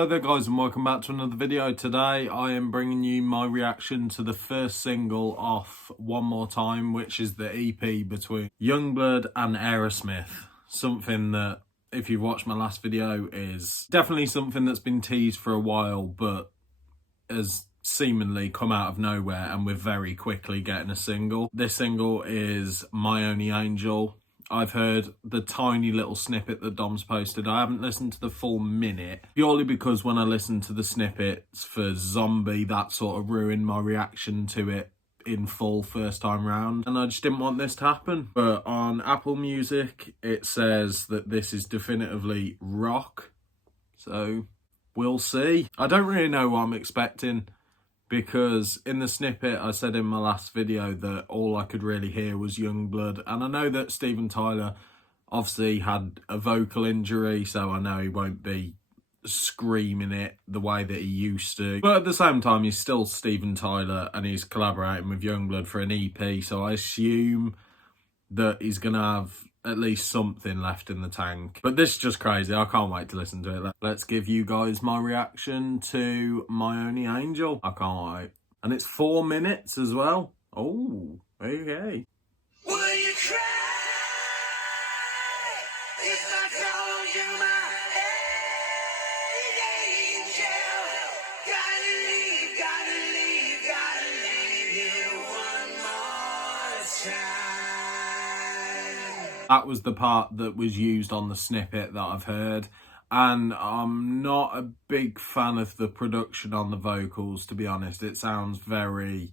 Hello there guys and welcome back to another video. Today I am bringing you my reaction to the first single off One More Time, which is the EP between YUNGBLUD and Aerosmith. Something that, if you've watched my last video, is definitely something that's been teased for a while but has seemingly come out of nowhere, and we're very quickly getting a single. This single is My Only Angel. I've heard the tiny little snippet that Dom's posted. I haven't listened to the full minute, purely because when I listened to the snippets for Zombie, that sort of ruined my reaction to it in full first time round. And I just didn't want this to happen. But on Apple Music, it says that this is definitively rock. So we'll see. I don't really know what I'm expecting, because in the snippet I said in my last video that all I could really hear was YUNGBLUD, and I know that Steven Tyler obviously had a vocal injury, so I know he won't be screaming it the way that he used to, but at the same time he's still Steven Tyler and he's collaborating with YUNGBLUD for an EP, so I assume that he's gonna have at least something left in the tank. But this is just crazy. I can't wait to listen to it. Let's give you guys my reaction to My Only Angel. I can't wait. And it's 4 minutes as well. Oh, okay. Will you cry if I call you my angel? Gotta leave, gotta leave, gotta leave you one more time. That was the part that was used on the snippet that I've heard. And I'm not a big fan of the production on the vocals, to be honest. It sounds very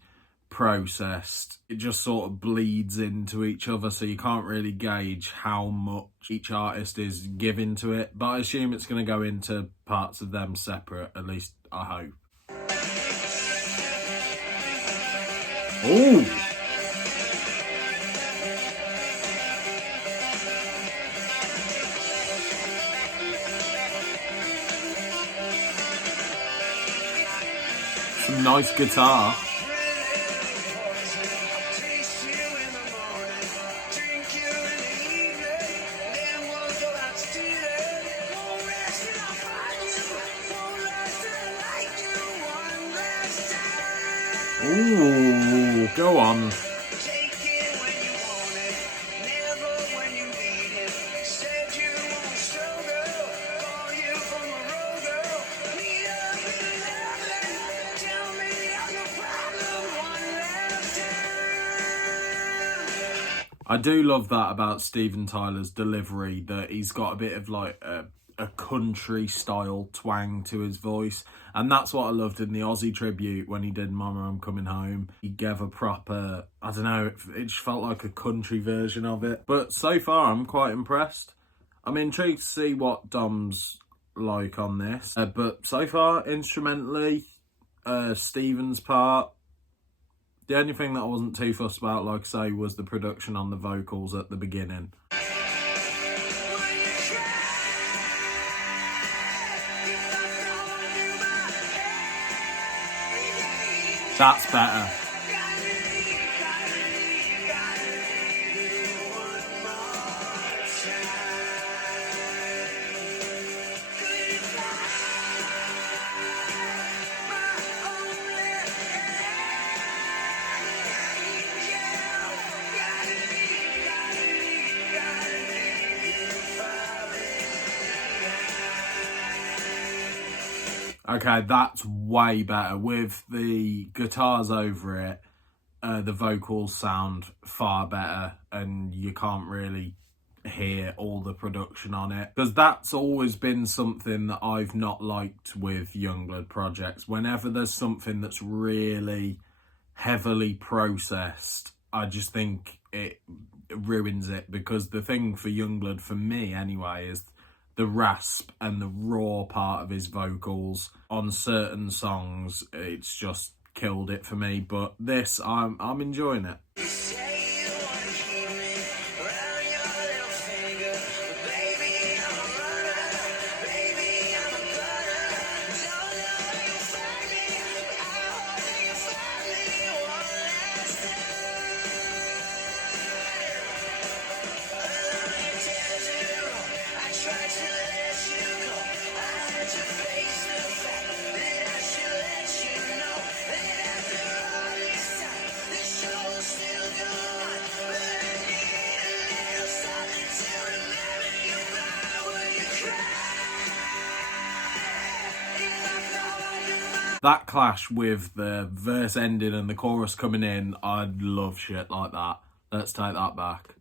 processed. It just sort of bleeds into each other, so you can't really gauge how much each artist is giving to it. But I assume it's going to go into parts of them separate, at least I hope. Ooh! Some nice guitar. Ooh, go on. I do love that about Steven Tyler's delivery, that he's got a bit of like a country style twang to his voice, and that's what I loved in the Aussie tribute when he did Mama I'm Coming Home. He gave a proper, I don't know, it just felt like a country version of it. But so far I'm quite impressed. I'm intrigued to see what Dom's like on this, but so far instrumentally, Steven's part, the only thing that I wasn't too fussed about, like I say, was the production on the vocals at the beginning. That's better. Okay, that's way better. With the guitars over it, the vocals sound far better, and you can't really hear all the production on it. Because that's always been something that I've not liked with YUNGBLUD projects. Whenever there's something that's really heavily processed, I just think it ruins it. Because the thing for YUNGBLUD, for me anyway, is the rasp and the raw part of his vocals. On certain songs, it's just killed it for me, but this, I'm enjoying it. I tried to let you go. I had to face the that clash with the verse ending and the chorus coming in, I love shit like that. Let's take that back.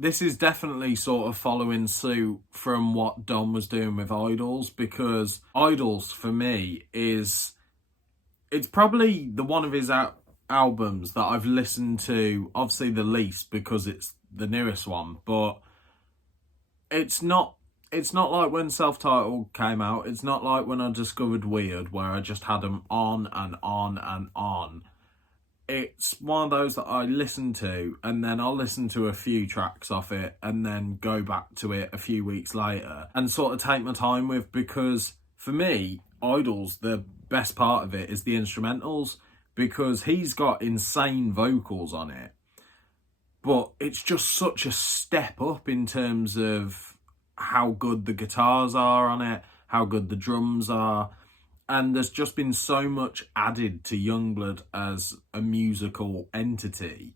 This is definitely sort of following suit from what Dom was doing with Idols, because Idols, for me, it's probably the one of his albums that I've listened to, obviously the least because it's the newest one, but it's not like when Self-Titled came out. It's not like when I discovered Weird, where I just had them on and on and on. It's one of those that I listen to and then I'll listen to a few tracks off it and then go back to it a few weeks later and sort of take my time with, because for me, Idols, the best part of it is the instrumentals, because he's got insane vocals on it, but it's just such a step up in terms of how good the guitars are on it, how good the drums are. And there's just been so much added to Youngblood as a musical entity,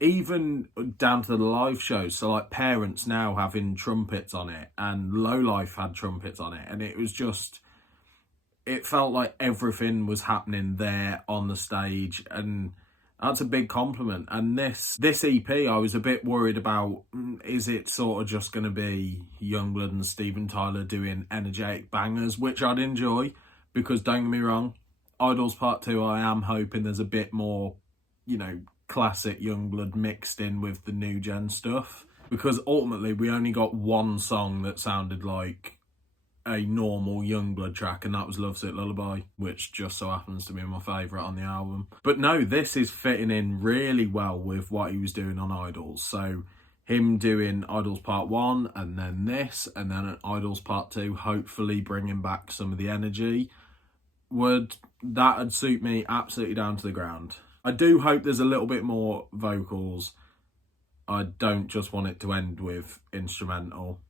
even down to the live shows. So like Parents now having trumpets on it, and Lowlife had trumpets on it. And it was just, it felt like everything was happening there on the stage. And that's a big compliment. And this EP, I was a bit worried about, is it sort of just going to be Youngblood and Steven Tyler doing energetic bangers, which I'd enjoy. Because don't get me wrong, Idols Part 2, I am hoping there's a bit more, classic Youngblood mixed in with the new gen stuff. Because ultimately, we only got one song that sounded like a normal Youngblood track, and that was Lovesick Lullaby, which just so happens to be my favourite on the album. But no, this is fitting in really well with what he was doing on Idols. So him doing Idols Part 1, and then this, and then an Idols Part 2, hopefully bringing back some of the energy, would suit me absolutely down to the ground. I do hope there's a little bit more vocals. I don't just want it to end with instrumental.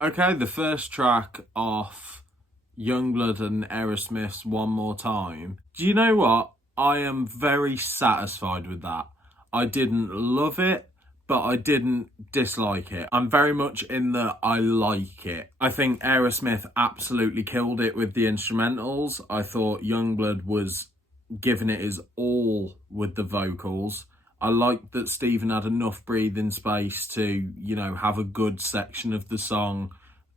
Okay, the first track off Youngblood and Aerosmith's One More Time. Do you know what? I am very satisfied with that. I didn't love it, but I didn't dislike it. I'm very much in the I like it. I think Aerosmith absolutely killed it with the instrumentals. I thought Youngblood was giving it his all with the vocals. I liked that Steven had enough breathing space to, have a good section of the song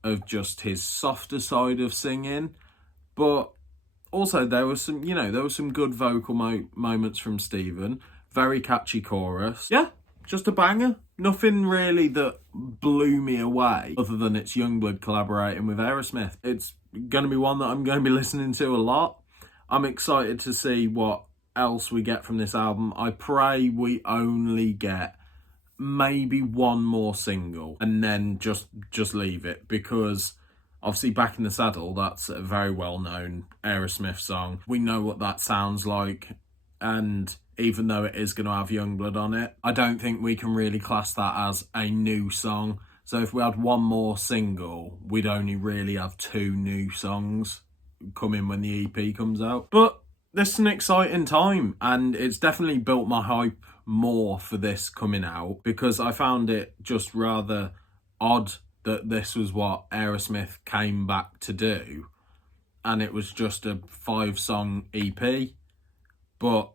of just his softer side of singing. But also there was some good vocal moments from Steven. Very catchy chorus. Yeah, just a banger. Nothing really that blew me away other than it's Youngblood collaborating with Aerosmith. It's going to be one that I'm going to be listening to a lot. I'm excited to see what else we get from this album. I pray we only get maybe one more single and then just leave it, because obviously Back in the Saddle, that's a very well-known Aerosmith song. We know what that sounds like, and even though it is going to have Youngblood on it, I don't think we can really class that as a new song. So if we had one more single, we'd only really have 2 new songs coming when the EP comes out. But this is an exciting time, and it's definitely built my hype more for this coming out, because I found it just rather odd that this was what Aerosmith came back to do, and it was just a 5-song EP. But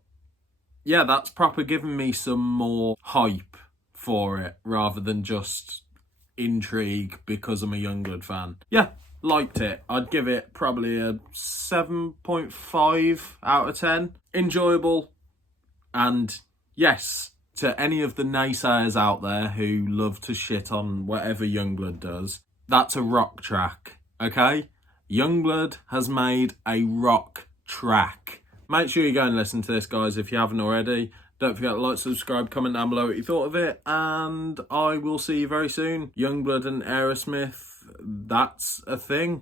yeah, that's proper giving me some more hype for it, rather than just intrigue because I'm a Youngblood fan. Yeah, liked it. I'd give it probably a 7.5 out of 10. Enjoyable. And yes, to any of the naysayers out there who love to shit on whatever Youngblood does, that's a rock track, okay? Youngblood has made a rock track. Make sure you go and listen to this, guys, if you haven't already. Don't forget to like, subscribe, comment down below what you thought of it, and I will see you very soon. Youngblood and Aerosmith, that's a thing.